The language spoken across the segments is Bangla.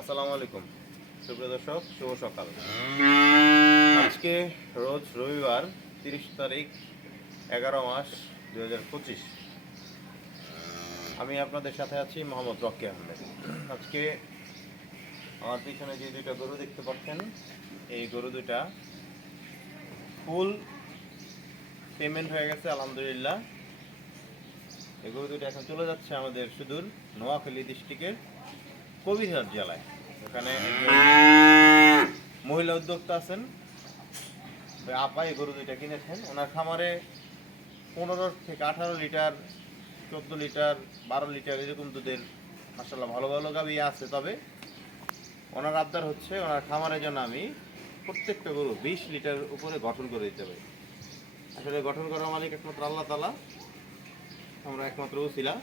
আসসালামু আলাইকুম সুপ্রিয় দর্শক, শুভ সকাল। আজকে রোজ রবিবার 30 তারিখ 11 মাস 2025। আমি আপনাদের সাথে আছি মোহাম্মদ রকি আহমেদ। আজকে আমার পিছনে যে দুইটা গরু দেখতে পাচ্ছেন, এই গরু দুইটা ফুল পেমেন্ট হয়ে গেছে আলহামদুলিল্লাহ। এই গরু দুইটা এখন চলে যাচ্ছে আমাদের সুদূর নোয়াখালী ডিস্ট্রিক্টের কবিরহাট জেলায়। ওখানে মহিলা উদ্যোক্তা আছেন, আপা এই গরু দুইটা কিনেছেন। ওনার খামারে 15 থেকে 18 লিটার, 14 লিটার, 12 লিটার এরকম দুধের মাশাআল্লাহ ভালো ভালো গাভী আছে। তবে ওনার আবদার হচ্ছে ওনার খামারের জন্য আমি প্রত্যেকটা গরু 20 লিটার উপরে গঠন করে দিতে পারি। আসলে গঠন করার মালিক একমাত্র আল্লাহ তাআলা, আমরা একমাত্র উসিলা।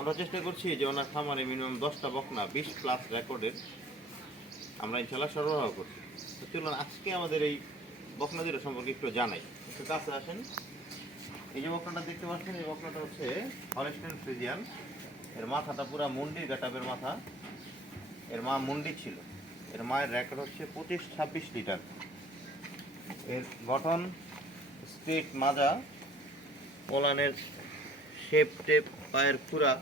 আমরা চেষ্টা করছি যে ওনার খামারে মিনিমাম 10টা বকনা 20+ রেকর্ডের আমরা ইনশাল্লাহ সরবরাহ করছি। তো চলুন আজকে আমাদের এই বকনা দুটো সম্পর্কে একটু জানাই। একটু কাছে আসেন। এই যে বকনাটা দেখতে পাচ্ছেন, এই বকনাটা হচ্ছে হলস্টাইন ফ্রিজিয়ান। এর মাথাটা পুরা মুন্ডির গাটাবের মাথা। এর মা মুন্ডি ছিল। এর মায়ের রেকর্ড হচ্ছে 25-26 লিটার। এর গঠন স্ট্রেট মাজা, পোলানের শেপ টেপ, পায়ের খুরা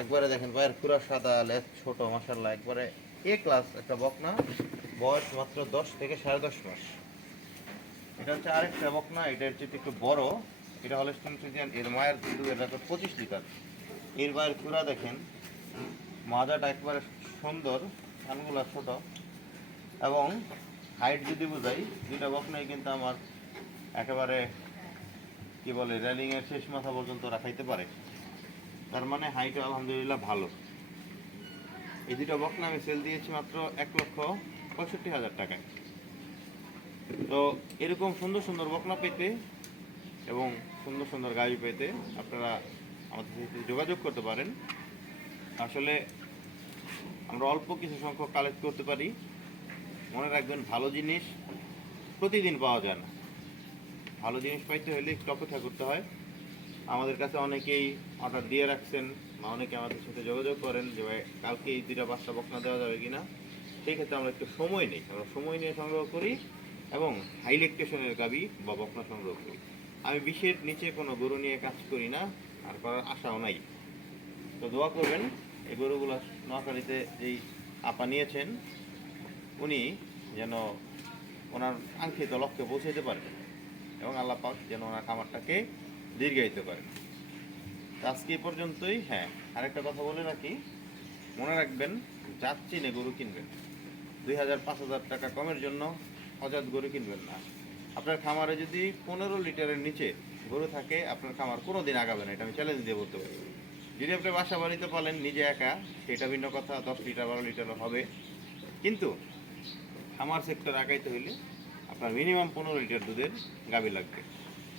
একবারে দেখেন, পায়ের খুরা সাদা, লেজ ছোট, মাশাআল্লাহ একবারে এ ক্লাস একটা বকনা। বয়স মাত্র 10 থেকে 10.5 মাস। এটা হচ্ছে আরেকটা বকনা, এটার চেয়ে একটু বড়। এটা হলস্টাইন ফ্রিজিয়ান। এর মায়ের দুধের রেকর্ড 25 লিটার। এর মায়ের খুরা দেখেন, মাজাটা একবারে সুন্দর, কানগুলা ছোট। এবং হাইট যদি বুঝাই, দুইটা বকনাই কিন্তু আমার একেবারে কি বলে রেলিংয়ের শেষ মাথা পর্যন্ত রাখাইতে পারে। তার মানে হাইট আলহামদুলিল্লাহ ভালো। এই দুটো বকনা আমি সেল দিয়েছি মাত্র 1,65,000 টাকায়। তো এরকম সুন্দর সুন্দর বকনা পেতে এবং সুন্দর সুন্দর গাড়ি পেতে আপনারা আমাদের সাথে যোগাযোগ করতে পারেন। আসলে আমরা অল্প কিছু সংখ্যক কালেক্ট করতে পারি। মনে রাখবেন, ভালো জিনিস প্রতিদিন পাওয়া যায় না। ভালো জিনিস পাইতে হলে একটু অপেক্ষা করতে হয়। আমাদের কাছে অনেকেই অর্ডার দিয়ে রাখছেন বা অনেকে আমাদের সাথে যোগাযোগ করেন যে ভাই কালকে এই 2টা-5টা বকনা দেওয়া যাবে কিনা। সেই ক্ষেত্রে আমরা একটু সময় নিই, আমরা সময় নিয়ে সংগ্রহ করি এবং হাই ল্যাকটেশনের গাভী বা বকনা সংগ্রহ করি। আমি 20-এর নিচে কোনো গরু নিয়ে কাজ করি না, আর করার আশাও নাই। তো দোয়া করবেন এই গরুগুলো নোয়াখালীতে যেই আপা নিয়েছেন, উনি যেন ওনার কাঙ্ক্ষিত লক্ষ্যে পৌঁছাইতে পারেন এবং আল্লাহ পাক যেন ওনার খামারটাকে দীর্ঘায়িত করেন। আজকে এই পর্যন্তই। হ্যাঁ, আরেকটা কথা বলে রাখি, মনে রাখবেন, জাত চিনে গরু কিনবেন। 2,000-5,000 টাকা কমের জন্য অজাত গরু কিনবেন না। আপনার খামারে যদি 15 লিটারের নিচে গরু থাকে, আপনার খামার কোনো দিন আগাবে না, এটা আমি চ্যালেঞ্জ দিয়ে বলতে পারি। যদি আপনি বাসা বাড়িতে পালেন নিজে একা, সেটা ভিন্ন কথা, 10 লিটার 12 লিটারও হবে। কিন্তু খামার সেক্টর আগাইতে হইলে আপনার মিনিমাম 15 লিটার দুধের গাভী লাগবে।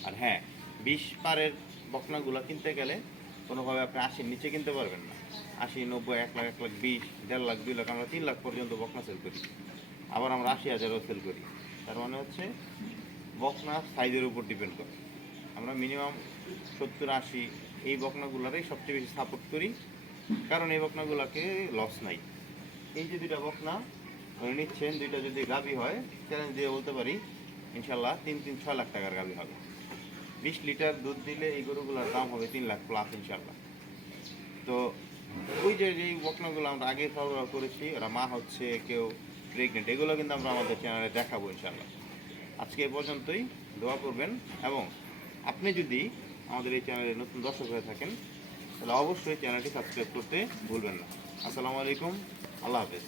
আর হ্যাঁ, 20 পারের বকনাগুলো কিনতে গেলে কোনোভাবে আপনি 80-র নিচে কিনতে পারবেন না। 80, 90, 1 লাখ, 1 লাখ 20, 1.5 লাখ, 2 লাখ, আমরা 3 লাখ পর্যন্ত বকনা সেল করি। আবার আমরা 80,000ও সেল করি। তার মানে হচ্ছে বকনা সাইজের উপর ডিপেন্ড করে। আমরা মিনিমাম 70-80 এই বকনাগুলোরই সবচেয়ে বেশি সাপোর্ট করি, কারণ এই বকনাগুলোকে লস নাই। এই যে 2টা বকনা নিচ্ছেন, 2টা যদি গাভী হয়, চ্যালেঞ্জ দিয়ে বলতে পারি ইনশাল্লাহ 3-6 লাখ টাকার গাভী হবে। 20 লিটার দুধ দিলে এই গরুগুলোর দাম হবে 3 লাখ প্লাস ইনশাল্লাহ। তো ওই যে যেই বকনাগুলো আমরা আগে সরবরাহ করেছি, ওরা মা হচ্ছে, কেউ প্রেগনেন্ট, এগুলো কিন্তু আমরা আমাদের চ্যানেলে দেখাবো ইনশাল্লাহ। আজকে এ পর্যন্তই। দোয়া করবেন এবং আপনি যদি আমাদের এই চ্যানেলে নতুন দর্শক হয়ে থাকেন, তাহলে অবশ্যই চ্যানেলটি সাবস্ক্রাইব করতে ভুলবেন না। আসসালামু আলাইকুম, আল্লাহ হাফেজ।